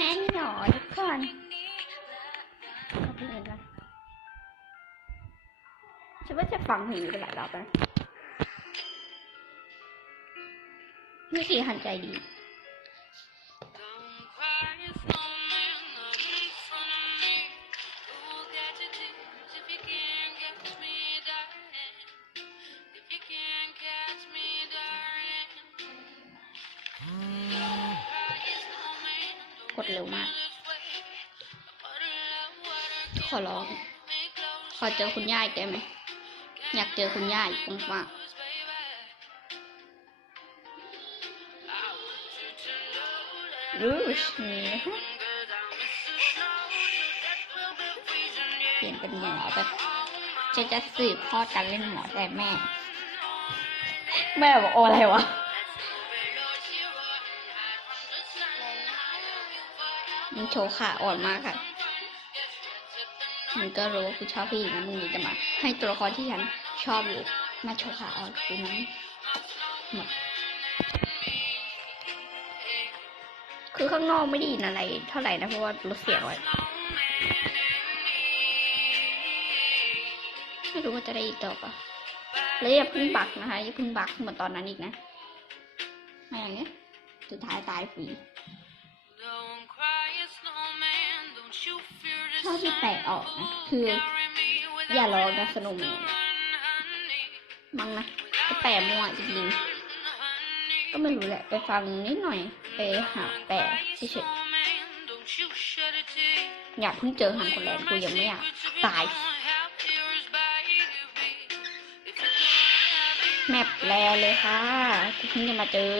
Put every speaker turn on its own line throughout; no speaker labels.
แน่นหนอทุกคนเอาเพลงกันฉันว่าจะฟังเพลงนี้ไปหลายรอบแล้วนี่คือหันใจดี เร็วมาก
this way. Water, love, water,
ขอร้อง
me close,
ขอเจอคุณย่าอีกได้ไหม อยากเจอคุณย่าอีกมาก
baby. I want you to know that
ๆรู้สินะคะ
Cause I miss the snow till death will be freezing,
เปลี่ย
yeah.
นเป็นหมอแบบฉันจะสืบทอดการเล่นหมอแต่แม่ แม่บอกโออะไรวะ มึงโชว์ขาอ่อนมากค่ะมึงก็รู้ว่ากูชอบพี่นะมึงนี่จะมา ให้ตัวละครที่ฉันชอบอยู่มาโชว์ขาอ่อนกูนั้นหมดคือข้างนอกไม่ได้ยินอะไร เท่าไหร่นะเพราะว่าลดเสียงไว้ไม่รู้ว่าจะได้ยินต่อปะแล้วอย่าพึ่งบักนะคะอย่าพึ่งบักเหมือนตอนนั้นอีกนะไม่อย่างเงี้ยสุดท้ายตายฟรี
fear the
ชอที่แปล
sun.
ออกนะคือ อย่าลองนะสนุกมั้งนะก็แปลมั่วจริงๆก็ไม่รู้แหละไปฟังนิดหน่อย ไปหาแปลเฉยอยากเพิ่งเจอหันคนแรงกูยังไม่อยากตาย แมปแลเลยค่ะกูเพิ่งจะมาเจอ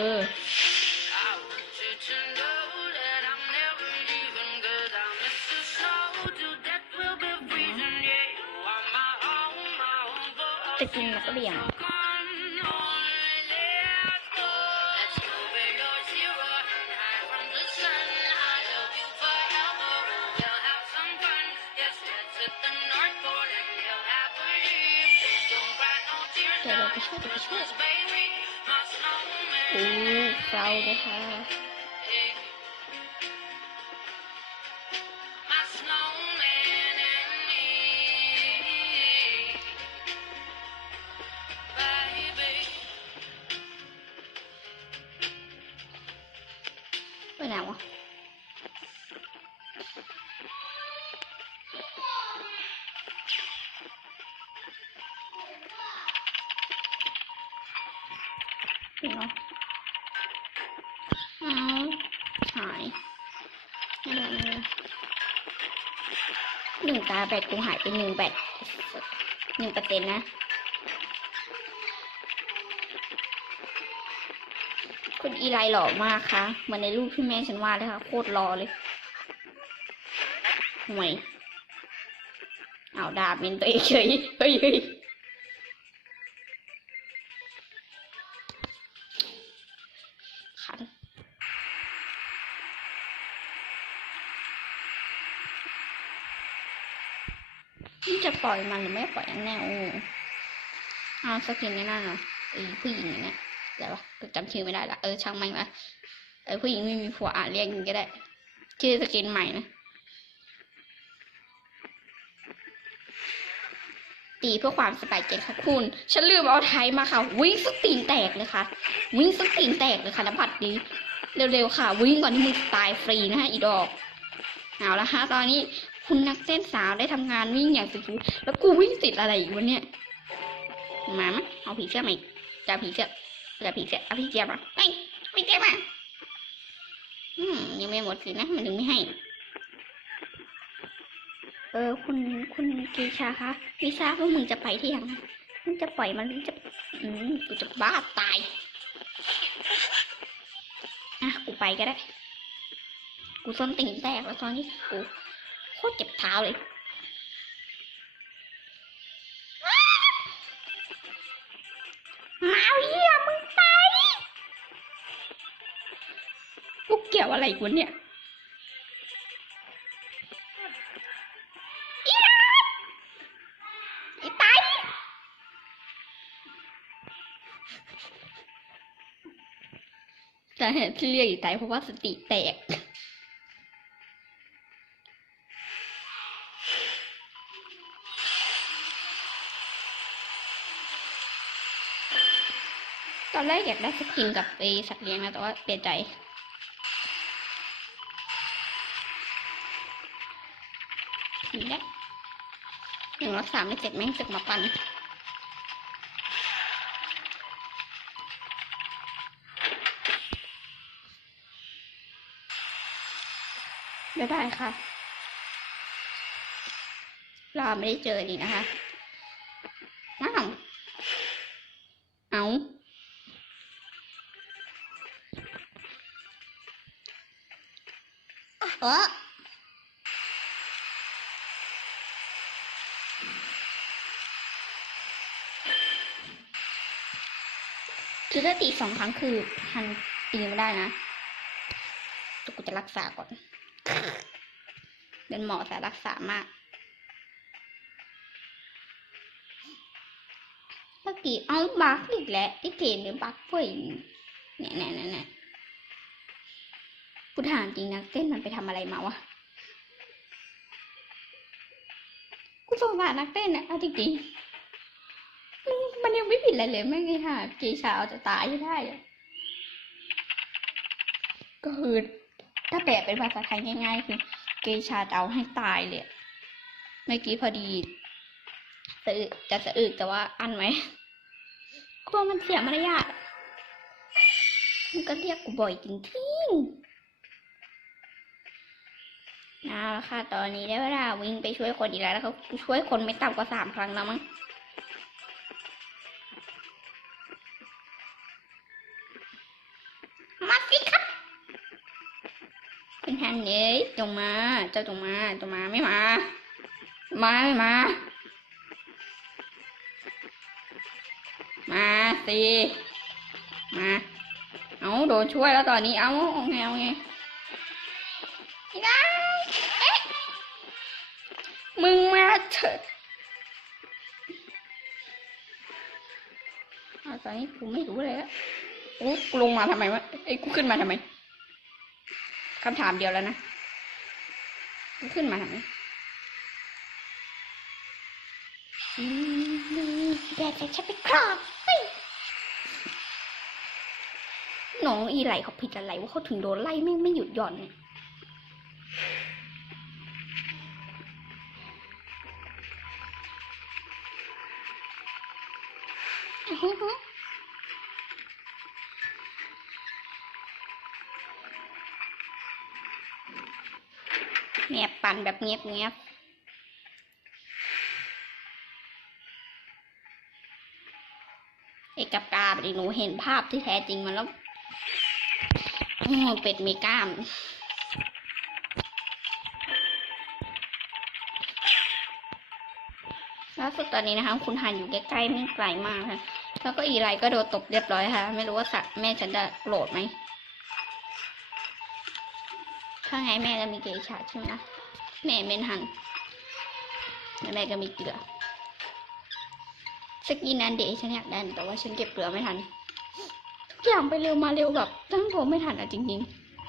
จะกินมันก็เบี่ยงเดี๋ย งตาแบตกูหายไปหนึ่งแบตหนึ่งเปอร์เซ็นต์นะคุณอีไลหล่อมากค่ะเหมือนในรูปที่แม่ฉันวาดเลยค่ะ โคตรหล่อเลยห่วยเอาดาบเมนตัวเองเฉยเฮ้ย นี่จะปล่อยมันหรือไม่ปล่อยอันแน่โอ้เอาสกินนี่นั่นเหรอไอ้ผู้หญิงอย่างเนี้ยอะไรวะกูจำชื่อไม่ได้ละเออช่างมันละเออผู้หญิงไม่มีผัวอ่าเรียกอย่างนี้ก็ได้ ชื่อสกินใหม่นะตีเพื่อความสบายใจค่ะคุณ ฉันลืมเอาไทยมาค่ะ วิ่งสตีนแตกเลยค่ะ วิ่งสตีนแตกเลยค่ะน้ำผัดดีเร็วๆค่ะ วิ่งก่อนที่มึงตายฟรีนะฮะอีดอก เอาละฮะตอนนี้ คุณนักเต้นสาวได้ทำงานวิ่งอย่างสุดๆแล้วกูวิ่งติดอะไรอีกวะเนี่ยมาไหมเอาผีเสื้อมาอีกจะผีเสื้อเดี๋ยวผีเสียเอาพี่เจี๊ยมาเฮ้ยพี่เจี๊ยมาอืมยังไม่หมดสินะมันถึงไม่ให้ เออ คุณคุณกีชาคะไม่ทราบว่ามึงจะไปที่ยังมึงจะปล่อยมันหรือจะ อืมกูจะบ้าตายอะกูไปก็ได้ กูส้นติ่งแตกแล้วตอนนี้กู โคตรเจ็บเท้าเลยมาเหี้ยมึงไปกูเกี่ยวอะไรกูเนี่ยไตแต่เห็นที่เรียกอีไตเพราะว่าสติแตก ตอนแรกอยากได้สกินกับไอสัตว์เลี้ยงนะ แต่ว่าเปลี่ยนใจ นี่แหละหนึ่งรักษามไม่เสร็จแม่งศึกมาปันบ๊ายบายค่ะ เราไม่ได้เจอดีนะคะ เออคือถ้าตีสองครั้งคือทันตีไม่ได้นะต่กูจะรักษาก่อน เป็นหมอแต่รักษามากเมื่อกี้เอาบักอีกแล้วไอ้เกณฑ์เนี่บักเว้ยเนี่ยเนี่ยเนี่ยเนี่ย ถามจริงนะเต้นมันไปทำอะไรมาวะ กูสงสารนักเต้นนะเอาจริงๆมันมันยังไม่ผิดอะไรเลยไม่ไงค่ะเกชาเอาจะตายให้ได้อะก็คือถ้าแปลเป็นภาษาไทยง่ายๆ คือ เกชาเอาให้ตายเลย เมื่อกี้พอดีสะอึกจะสะอึกแต่ว่าอันไหมกลัวมันเสียมารยาทมันก็เรียกกูบ่อยจริงๆ เอาละค่ะ ตอนนี้ได้เวลาวิ่งไปช่วยคนอีกแล้วแล้วเขาช่วยคนไม่ต่ำกว่าสามครั้งแล้วมั้งมาสิครับคุณฮันเนยจงมา เจ้าจงมาจงมาไม่มา มาไม่มา มาสิมา เอาโดนช่วยแล้วตอนนี้เอาเอาไงเอาไงไม่ได้เอ๊ะ มึงมาเถอะเอาตอนนี้กูไม่รู้เลยอะกูกูลงมาทำไมวะไอ้ยกูขึ้นมาทำไมคำถามเดียวแล้วนะกูขึ้นมาทำไมอืมแดดจะฉันไปครอบเฮ้ยน้องอีไหลเขาผิดอะไรว่าเขาถึงโดนไล่ไม่ไม่หยุดหย่อนเนี่ย เงียบปั่นแบบเงียบเงียบไอ้กับกาบไอ้หนูเห็นภาพที่แท้จริงมันแล้วเป็ดมีกล้ามล่าสุดตอนนี้นะคะ คุณหันอยู่ใกล้ๆไม่ไกลมากค่ะ แล้วก็อีไรก็โดนตบเรียบร้อยค่ะ ไม่รู้ว่าสัตว์แม่ฉันจะโกรธไหมถ้าไงแม่จะมีเกชาใช่ไหมนะแม่เมนหันแล้วแม่ก็มีเกลือสกินนันเดฉันอยากได้แต่ว่าฉันเก็บเกลือไม่ทันทุกอย่างไปเร็วมาเร็วแบบตั้งผมไม่ทันอะจริง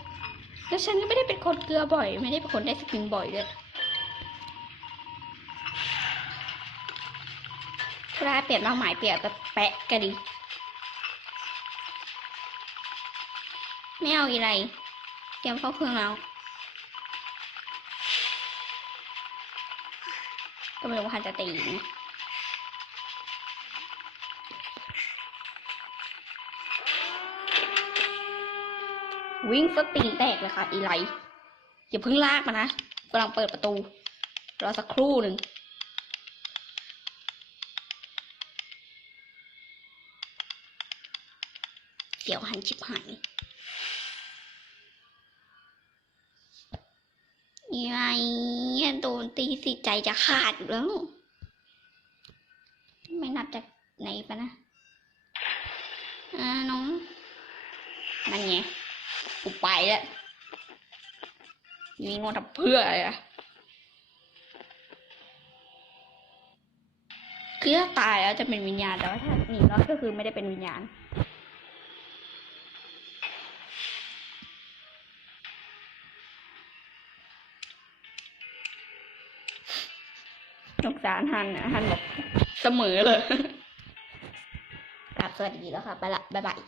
ๆแล้วฉันก็ไม่ได้เป็นคนเกลือบ่อย ไม่ได้เป็นคนได้สกินบ่อยด้วย เวลาเปลี่ยนเป้าหมายเปลี่ยนแบบแปะกันดิไม่เอาอีไร เตรียมเข้าเครื่องแล้วก็ไม่รู้ว่าจะตีไหมวิ่งสตีนแตกเลยค่ะอีไลอย่าเพิ่งลากมานะกำลังเปิดประตู รอสักครู่หนึ่ง สียวหันชิบหายยังไงเนี่ยโดนตีสิใจจะขาดแล้ว ไม่นับจากไหนปะนะอ่าน้องนั่นไงกูไปแล้วมีงอนทำเพื่ออะไรอะคือถ้าตายแล้วจะเป็นวิญญาณแต่ว่าถ้าหนีรอดก็คือไม่ได้เป็นวิญญาณ สงสารฮันนะฮันบอกเสมอเลยกลับสวัสดีแล้วค่ะ ไปละ บ๊ายบาย